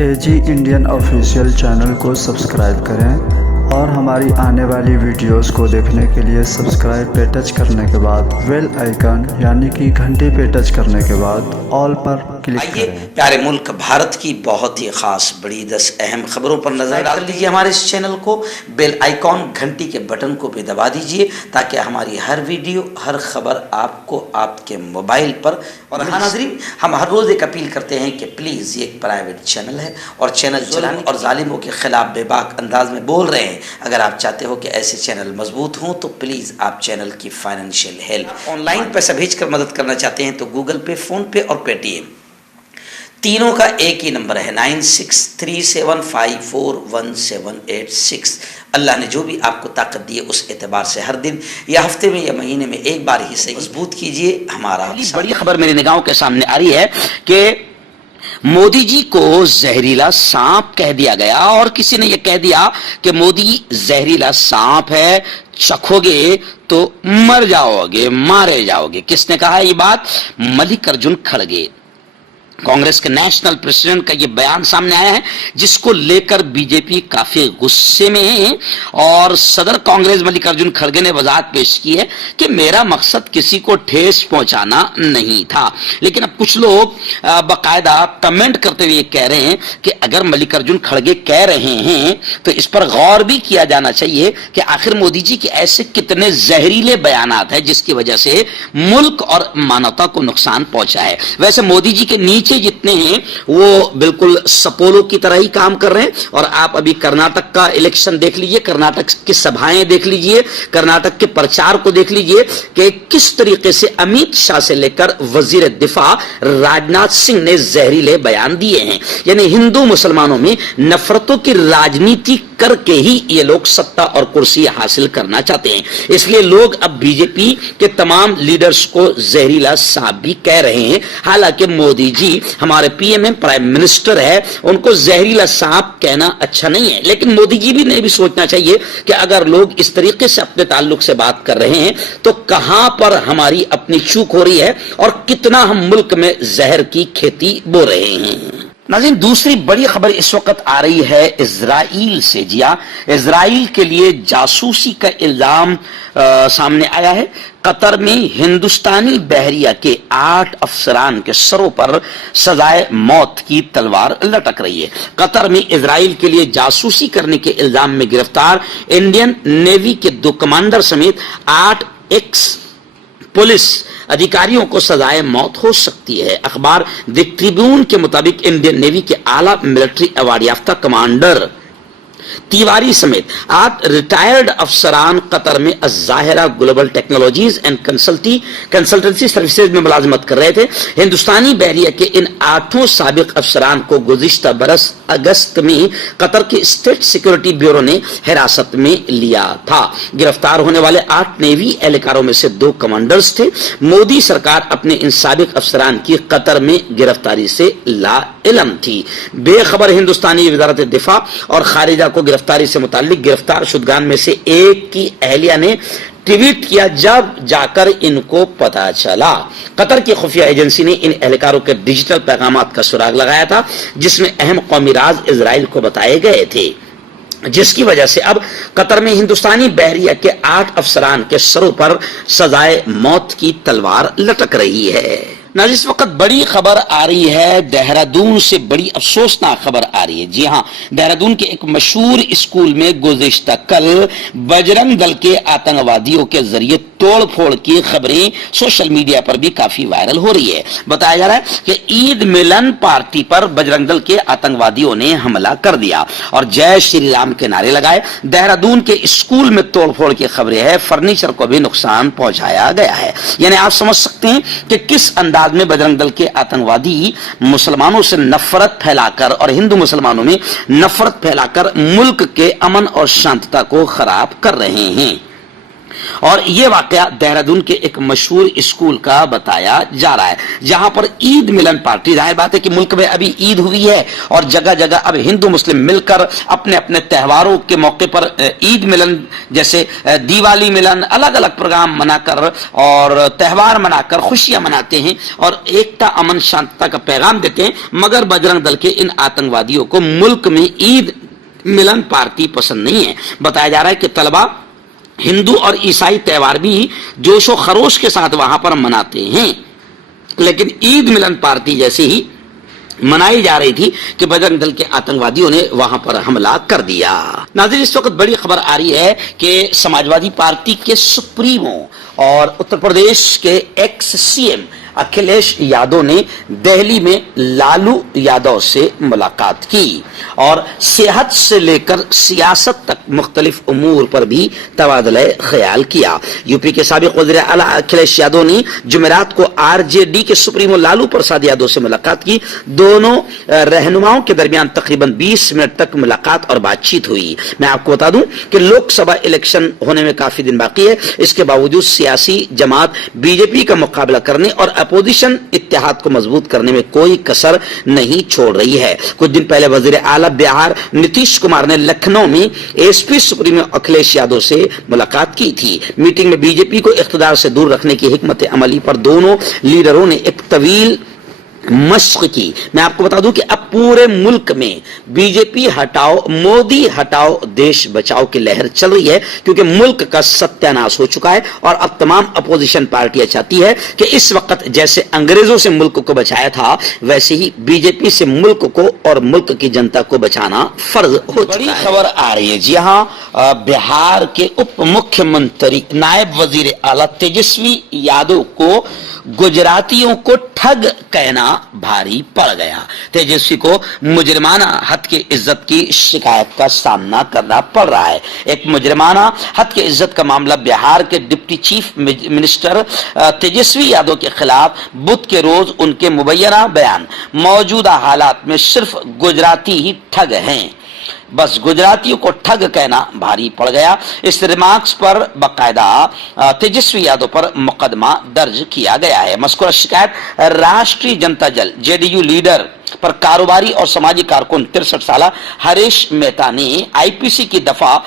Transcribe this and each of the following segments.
एजी Indian official channel को subscribe करें और हमारी आने वाली वीडियोस को देखने के लिए सब्सक्राइब पे टच करने के बाद बेल आइकन यानी कि घंटी पे टच करने के बाद ऑल पर क्लिक आइए करें। प्यारे मुल्क भारत की बहुत ही खास बड़ी 10 अहम खबरों पर नजर डाल दीजिए। हमारे इस चैनल को बेल आइकॉन घंटी के बटन को भी दबा दीजिए ताकि हमारी हर वीडियो हर खबर आपको आपके मोबाइल पर। और हाँ नाज़रीन, हम हर रोज़ एक अपील करते हैं कि प्लीज़ ये एक प्राइवेट चैनल है और चैनल चलाने और जालिमों के खिलाफ बेबाक अंदाज में बोल रहे हैं। अगर आप चाहते हो कि ऐसे चैनल मजबूत हों तो प्लीज़ आप चैनल की फाइनेंशियल हेल्प ऑनलाइन पैसा भेजकर मदद करना चाहते हैं तो गूगल पे, फ़ोन पे और पेटीएम तीनों का एक ही नंबर है 9637541786। अल्लाह ने जो भी आपको ताकत दी है उस एतबार से हर दिन या हफ्ते में या महीने में एक बार ही सही मजबूत कीजिए हमारा। बड़ी खबर मेरी निगाहों के सामने आ रही है कि मोदी जी को जहरीला सांप कह दिया गया और किसी ने यह कह दिया कि मोदी जहरीला सांप है, चखोगे तो मर जाओगे, मारे जाओगे। किसने कहा है ये बात? मल्लिकार्जुन खड़गे, कांग्रेस के नेशनल प्रेसिडेंट का ये बयान सामने आया है जिसको लेकर बीजेपी काफी गुस्से में है। और सदर कांग्रेस मल्लिकार्जुन खड़गे ने वजाहत पेश की है कि मेरा मकसद किसी को ठेस पहुंचाना नहीं था। लेकिन अब कुछ लोग बाकायदा कमेंट करते हुए कह रहे हैं कि अगर मल्लिकार्जुन खड़गे कह रहे हैं तो इस पर गौर भी किया जाना चाहिए कि आखिर मोदी जी के ऐसे कितने जहरीले बयानात हैं जिसकी वजह से मुल्क और मानवता को नुकसान पहुंचा है। वैसे मोदी जी के नीचे जितने हैं वो बिल्कुल सपोलो की तरह ही काम कर रहे हैं। और आप अभी कर्नाटक का इलेक्शन देख लीजिए, कर्नाटक की सभाएं देख लीजिए, कर्नाटक के प्रचार को देख लीजिए कि किस तरीके से अमित शाह से लेकर वजीर दिफा राजनाथ सिंह ने जहरीले बयान दिए हैं। यानी हिंदू मुसलमानों में नफरतों की राजनीति करके ही ये लोग सत्ता और कुर्सी हासिल करना चाहते हैं। इसलिए लोग अब बीजेपी के तमाम लीडर्स को जहरीला सांप भी कह रहे हैं। हालांकि मोदी जी हमारे पीएम प्राइम मिनिस्टर है, उनको जहरीला सांप कहना अच्छा नहीं है। लेकिन मोदी जी भी ने भी सोचना चाहिए कि अगर लोग इस तरीके से अपने ताल्लुक से बात कर रहे हैं तो कहां पर हमारी अपनी चूक हो रही है और कितना हम मुल्क में जहर की खेती बो रहे हैं। नाज़रीन, दूसरी बड़ी खबर इस वक्त आ रही है इजराइल से। जी हां, इजराइल के लिए जासूसी का इल्जाम सामने आया है। कतर में हिंदुस्तानी बहरिया के 8 अफसरान के सरों पर सजाए मौत की तलवार लटक रही है। कतर में इजराइल के लिए जासूसी करने के इल्जाम में गिरफ्तार इंडियन नेवी के 2 कमांडर समेत 8 एक्स पुलिस अधिकारियों को सजाए मौत हो सकती है। अखबार द ट्रिब्यून के मुताबिक इंडियन नेवी के आला मिलिट्री अवार्ड याफ्ता कमांडर तिवारी समेत 8 रिटायर्ड अफसरान कतर में अज़ाहिरा global technologies and consultancy services में मुलाजमत कर रहे थे। हिंदुस्तानी बहरिया के इन 8 साबिक अफसरान को गुज़िश्ता बरस अगस्त में कतर के स्टेट सिक्योरिटी ब्यूरो ने हिरासत में लिया था। गिरफ्तार होने वाले 8 नेवी एहलकारों में से 2 कमांडर्स थे। मोदी सरकार अपने इन साबिक अफसरान की कतर में गिरफ्तारी से लाइल्म थी। बेखबर हिंदुस्तानी वजारत दिफा और खारिजा को गिरफ्तारी से मुताल्लिक गिरफ्तार शुदगान में से एक की अहलिया ने ट्वीट किया जब जाकर इनको पता चला। कतर की खुफिया एजेंसी ने इन एहलकारों के डिजिटल पैगामात का सुराग लगाया था जिसमें अहम कौमी राज इजराइल को बताए गए थे, जिसकी वजह से अब कतर में हिंदुस्तानी बहरिया के 8 अफसरान के सरों पर सजाए मौत की तलवार लटक रही है। नाज़रीन, इस वक्त बड़ी खबर आ रही है देहरादून से, बड़ी अफसोसनाक खबर आ रही है। जी हां, देहरादून के एक मशहूर स्कूल में गुज़िश्ता कल बजरंग दल के आतंकवादियों के जरिए तोड़ फोड़ की खबरें सोशल मीडिया पर भी काफी वायरल हो रही है। बताया जा रहा है कि ईद मिलन पार्टी पर बजरंग दल के आतंकवादियों ने हमला कर दिया और जय श्री राम के नारे लगाए। देहरादून के स्कूल में तोड़ फोड़ की खबरें हैं, फर्नीचर को भी नुकसान पहुंचाया गया है। यानी आप समझ सकते हैं कि किस अंदाज में बजरंग दल के आतंकवादी मुसलमानों से नफरत फैलाकर और हिंदू मुसलमानों में नफरत फैलाकर मुल्क के अमन और शांतता को खराब कर रहे हैं। اور یہ واقعہ دہرادون کے ایک مشہور اسکول کا بتایا جا رہا ہے جہاں پر عید ملن پارٹی، ظاہر بات ہے کہ ملک میں ابھی عید ہوئی ہے اور جگہ جگہ اب ہندو مسلم مل کر اپنے اپنے تہواروں کے موقع پر عید ملن جیسے دیوالی ملن الگ الگ پروگرام منا کر اور تہوار منا کر خوشیاں مناتے ہیں اور ایکتا امن شانتتا کا پیغام دیتے ہیں، مگر بجرنگ دل کے ان آتنکوادیوں کو ملک میں عید ملن پارٹی پسند نہیں ہے۔ بتایا جا رہا ہے کہ طلبہ ہندو اور عیسائی تہوار بھی جوش و خروش کے ساتھ وہاں پر مناتے ہیں، لیکن عید ملن پارٹی جیسے ہی منائی جا رہی تھی کہ بجرنگ دل کے آتنکوادیوں نے وہاں پر حملہ کر دیا۔ ناظرین، اس وقت بڑی خبر آ رہی ہے کہ سماجوادی پارٹی کے سپریمو اور اتر پردیش کے ex C M Akhilesh Yadav نے دہلی میں لالو یادو سے ملاقات کی اور صحت سے لے کر سیاست تک مختلف امور پر بھی تبادلہ خیال کیا۔ یو پی کے سابق وزیر اعلیٰ اکھلیش یادو نے جمعرات کو آر جے ڈی کے سپریمو لالو پرساد یادو سے ملاقات کی۔ دونوں رہنماؤں کے درمیان تقریباً 20 منٹ تک ملاقات اور بات چیت ہوئی۔ میں آپ کو بتا دوں کہ لوک سبھا الیکشن ہونے میں کافی دن باقی ہے، اس کے باوجود سیاسی جماعت بی جے پی کا مقابلہ کرنے اور اپوزیشن اتحاد کو مضبوط کرنے میں کوئی کسر نہیں چھوڑ رہی ہے۔ کچھ دن پہلے وزیر اعلیٰ بہار نتیش کمار نے لکھنؤ میں ایس پی سپریمو اکھلیش یادو سے ملاقات کی تھی۔ میٹنگ میں بی جے پی کو اقتدار سے دور رکھنے کی حکمت عملی پر دونوں لیڈروں نے ایک طویل مشق کی۔ میں آپ کو بتا دوں کہ اب پورے ملک میں بی جے پی ہٹاؤ مودی ہٹاؤ دیش بچاؤ کی لہر چل رہی ہے، کیونکہ ملک کا ستیہ ناش ہو چکا ہے اور اب تمام اپوزیشن پارٹیاں چاہتی ہے کہ اس وقت جیسے انگریزوں سے ملک کو بچایا تھا ویسے ہی بی جے پی سے ملک کو اور ملک کی جنتا کو بچانا فرض ہو چکا ہے۔ بڑی خبر آ رہی ہے، جی ہاں، بہار کے اپ مکھیہ منتری نائب وزیر اعلیٰ تیجسوی یادو کو گجراتیوں کو ٹھگ کہنا بھاری پڑ گیا۔ تیجسوی کو مجرمانہ ہتک عزت کی شکایت کا سامنا کرنا پڑ رہا ہے۔ ایک مجرمانہ ہتک عزت کا معاملہ بہار کے deputy chief minister Tejashwi Yadav کے خلاف بدھ کے روز ان کے مبینہ بیان موجودہ حالات میں صرف گجراتی ہی ٹھگ ہیں، بس گجراتیوں کو ٹھگ کہنا بھاری پڑ گیا۔ اس ریمارکس پر باقاعدہ تیجسوی یادو پر مقدمہ درج کیا گیا ہے۔ مذکورہ شکایت راشٹریہ جنتا دل جے ڈی یو لیڈر پر کاروباری اور سماجی کارکن 63 سالہ ہریش مہتا نے آئی پی سی کی دفعہ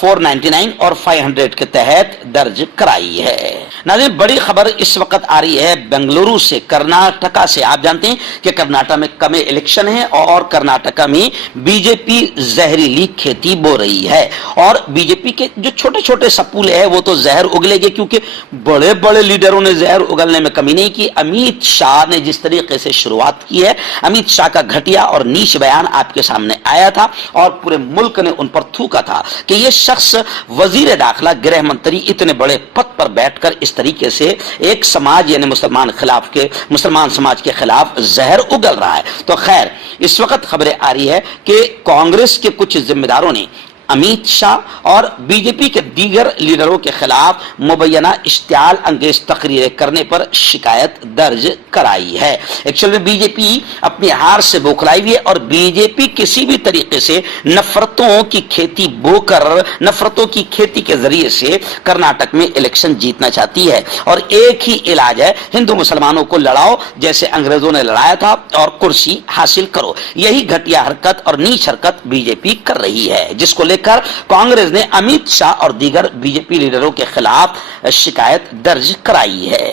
499 اور 500 کے تحت درج کرائی ہے۔ ناظرین، بڑی خبر اس وقت آ رہی ہے بنگلورو سے، کرناٹکا سے۔ آپ جانتے ہیں کہ کرناٹکا میں کم الیکشن ہے اور کرناٹکا میں بی جے پی زہریلی کھیتی بو رہی ہے اور بی جے پی کے جو چھوٹے چھوٹے سپول ہے وہ تو زہر اگلے گے، کیونکہ بڑے بڑے لیڈروں نے زہر اگلنے میں کمی نہیں کی۔ امیت شاہ نے جس طریقے سے شروعات کی ہے، امیت شاہ کا گھٹیا اور نیچ بیان آپ کے سامنے آیا تھا اور پورے ملک نے ان پر تھوکا تھا کہ یہ شخص وزیر داخلہ گرہ منتری اتنے بڑے پد پر بیٹھ کر اس طریقے سے ایک سماج یعنی مسلمان سماج کے خلاف زہر اگل رہا ہے۔ تو خیر، اس وقت خبریں آ رہی ہے کہ کانگریس کے کچھ ذمہ داروں نے امیت شاہ اور بی جے پی کے دیگر لیڈروں کے خلاف مبینہ اشتعال انگیز تقریریں کرنے پر شکایت درج کرائی ہے۔ ایکچوئل میں بی جے پی اپنی ہار سے بوکھلائی ہوئی ہے اور بی جے پی کسی بھی طریقے سے نفرتوں کی کھیتی بو کر نفرتوں کی کھیتی کے ذریعے سے کرناٹک میں الیکشن جیتنا چاہتی ہے اور ایک ہی علاج ہے، ہندو مسلمانوں کو لڑاؤ جیسے انگریزوں نے لڑایا تھا اور کرسی حاصل کرو۔ یہی گھٹیا حرکت اور نیچ حرکت بی جے پی کر رہی ہے، جس کو کر کانگریس نے امیت شاہ اور دیگر بی جے پی لیڈروں کے خلاف شکایت درج کرائی ہے۔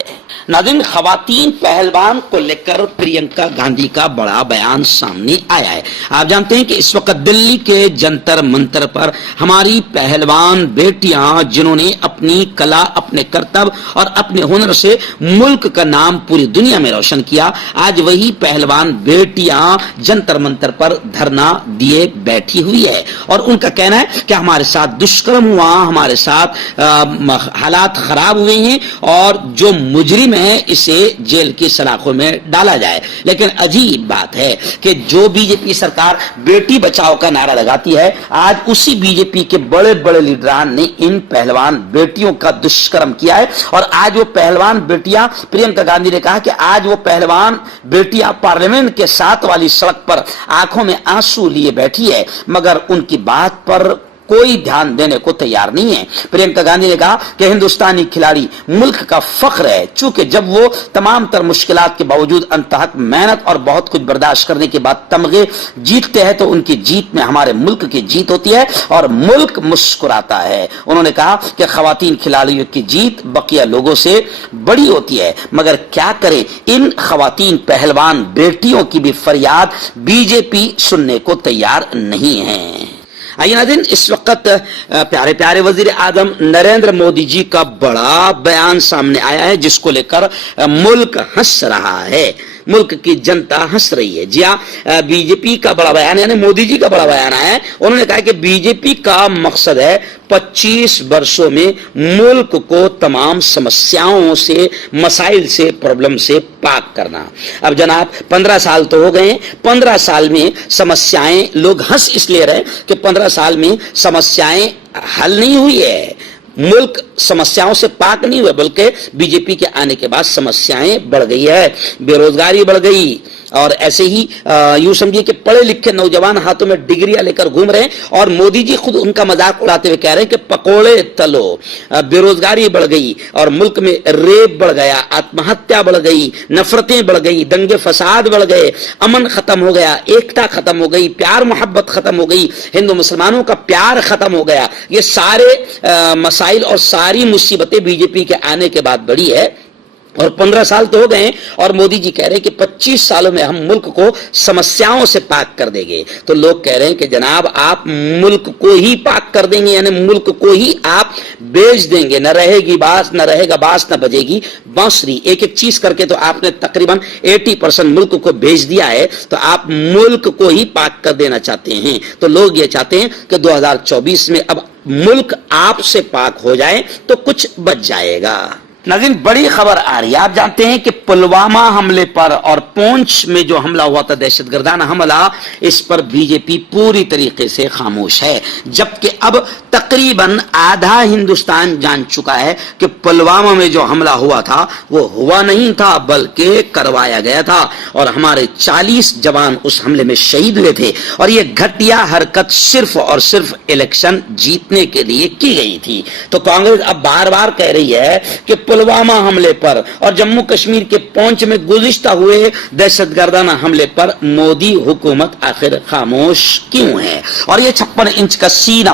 ناظرین، خواتین پہلوان کو لے کر پرینکا گاندھی کا بڑا بیان سامنے آیا ہے۔ آپ جانتے ہیں کہ اس وقت دلی کے جنتر منتر پر ہماری پہلوان بیٹیاں جنہوں نے اپنی کلا، اپنے کرتب اور اپنے ہنر سے ملک کا نام پوری دنیا میں روشن کیا، آج وہی پہلوان بیٹیاں جنتر منتر پر دھرنا دیے بیٹھی ہوئی ہے اور ان کا کہنا ہے کہ ہمارے ساتھ دشکرم ہوا، ہمارے ساتھ حالات خراب ہوئے ہیں اور جو مجرم ہے اسے جیل کی سلاخوں میں ڈالا جائے۔ لیکن عجیب بات ہے کہ جو بی جے پی سرکار بیٹی بچاؤ کا نعرہ لگاتی ہے، آج اسی بی جے پی کے بڑے بڑے لیڈران نے ان پہلوان بیٹیوں کا دشکرم کیا ہے اور آج وہ پہلوان بیٹیاں، پرینکا گاندھی نے کہا کہ آج وہ پہلوان بیٹیاں پارلیمنٹ کے ساتھ والی سڑک پر آنکھوں میں آنسو لیے بیٹھی ہے، مگر ان کی بات پر कोई ध्यान देने को तैयार नहीं है। प्रियंका गांधी ने कहा कि हिंदुस्तानी खिलाड़ी मुल्क का फख्र है, चूंकि जब वो तमाम तर मुश्किलात के बावजूद अंतहक मेहनत और बहुत कुछ बर्दाश्त करने के बाद तमगे जीतते हैं तो उनकी जीत में हमारे मुल्क की जीत होती है और मुल्क मुस्कुराता है। उन्होंने कहा कि खवातीन खिलाड़ियों की जीत बकिया लोगों से बड़ी होती है, मगर क्या करें, इन खवातीन पहलवान बेटियों की भी फरियाद बीजेपी सुनने को तैयार नहीं है। आइए नाज़रीन, इस वक्त प्यारे प्यारे वजीर आजम नरेंद्र मोदी जी का बड़ा बयान सामने आया है, जिसको लेकर मुल्क हंस रहा है, मुल्क की जनता हंस रही है। जी हाँ, बीजेपी का बड़ा बयान, यानी मोदी जी का बड़ा बयान आया है। उन्होंने कहा कि बीजेपी का मकसद है 25 वर्षों में मुल्क को तमाम समस्याओं से, मसाइल से, प्रॉब्लम से पाक करना। अब जनाब 15 साल तो हो गए, 15 साल में समस्याएं, लोग हंस इसलिए रहे कि 15 साल में समस्याएं हल नहीं हुई है, मुल्क समस्याओं से पाक नहीं हुआ, बल्कि बीजेपी के आने के बाद समस्याएं बढ़ गई है, बेरोजगारी बढ़ गई। और ऐसे ही यूं समझिए कि पढ़े लिखे नौजवान हाथों में डिग्रियां लेकर घूम रहे हैं और मोदी जी खुद उनका मजाक उड़ाते हुए कह रहे हैं कि पकोड़े तलो, बेरोजगारी बढ़ गई और मुल्क में रेप बढ़ गया, आत्महत्या बढ़ गई, नफरतें बढ़ गई, दंगे फसाद बढ़ गए, अमन खत्म हो गया, एकता खत्म हो गई, प्यार मोहब्बत खत्म हो गई, हिंदू मुसलमानों का प्यार खत्म हो गया। ये सारे मसाइल और सारी मुसीबतें बीजेपी के आने के बाद बढ़ी है और 15 साल तो हो गए और मोदी जी कह रहे हैं कि 25 सालों में हम मुल्क को समस्याओं से पाक कर देंगे। तो लोग कह रहे हैं कि जनाब आप मुल्क को ही पाक कर देंगे, यानी मुल्क को ही आप बेच देंगे, न रहेगी बास, न रहेगा बास, न बजेगी बांसुरी। एक एक चीज करके तो आपने तकरीबन 80% मुल्क को बेच दिया है, तो आप मुल्क को ही पाक कर देना चाहते हैं। तो लोग ये चाहते हैं कि 2024 में अब मुल्क आपसे पाक हो जाए तो कुछ बच जाएगा। नाज़रीन, बड़ी खबर आ रही है। आप जानते हैं कि पुलवामा हमले पर और पुंछ में जो हमला हुआ था, दहशतगर्दाना हमला, इस पर बीजेपी पूरी तरीके से खामोश है, जबकि अब तकरीबन आधा हिंदुस्तान जान चुका है कि पुलवामा में जो हमला हुआ था वो हुआ नहीं था, बल्कि करवाया गया था और हमारे 40 जवान उस हमले में शहीद हुए थे और ये घटिया हरकत सिर्फ और सिर्फ इलेक्शन जीतने के लिए की गई थी। तो कांग्रेस अब बार बार कह रही है कि पुलवामा हमले पर और जम्मू कश्मीर के पुंछ में गुज़िश्ता हुए दहशतगर्दाना हमले पर मोदी हुकूमत आखिर खामोश क्यों है? और ये 56 इंच का सीना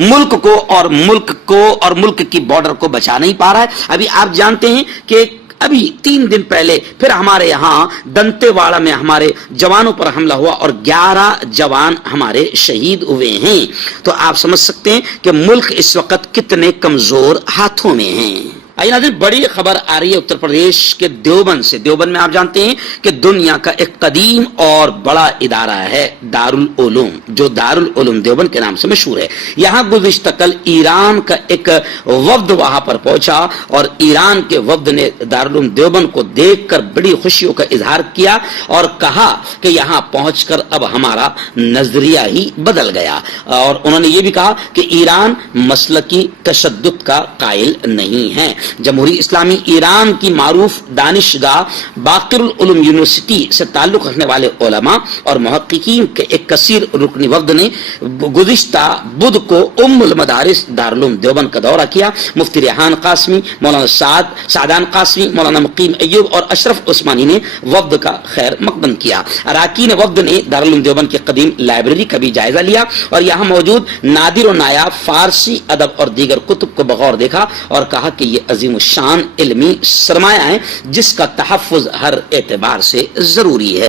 मुल्क को और मुल्क की बॉर्डर को बचा नहीं पा रहा है। अभी आप जानते हैं कि अभी 3 दिन पहले फिर हमारे यहाँ दंतेवाड़ा में हमारे जवानों पर हमला हुआ और 11 जवान हमारे शहीद हुए हैं। तो आप समझ सकते हैं कि मुल्क इस वक्त कितने कमजोर हाथों में है। आइए नाज़रीन, बड़ी खबर आ रही है उत्तर प्रदेश के देवबंद से। देवबंद में आप जानते हैं कि दुनिया का एक कदीम और बड़ा इदारा है दारुल उलूम, जो दारुल उलूम देवबंद के नाम से मशहूर है। यहाँ गुज़िश्ता कल ईरान का एक वफ्द वहां पर पहुंचा और ईरान के वफ्द ने दारुल उलूम देवबंद को देखकर बड़ी खुशियों का इजहार किया और कहा कि यहाँ पहुंचकर अब हमारा नजरिया ही बदल गया। और उन्होंने ये भी कहा कि ईरान मसलकी तशद्दुद का कायल नहीं है। जमहूरी इस्लामी ईरान की मारूफ दानिशगाह बाकिरुल उलूम यूनिवर्सिटी से ताल्लुक रखने वाले उलमा और मुहक्किकीन के एक कसीर रुकनी वफ्द ने गुज़िश्ता बुध को उम्मुल मदारिस दारुल उलूम देवबंद का दौरा किया। मुफ्ती रेहान कासमी, मौलाना सादान कासमी, मौलाना मुकीम अय्यूब और अशरफ उस्मानी ने वफ्द का खैर मकदम किया। अराकीन वफ्द ने दारुल उलूम देवबंद की कदीम लाइब्रेरी का भी जायजा लिया और यहाँ मौजूद नादिर और नायाब फारसी अदब और दीगर कुतुब को बगौर देखा और कहा कि ये अजीम शान इल्मी सरमाया है जिसका तहफ़्फ़ुज़ हर एतबार से जरूरी है।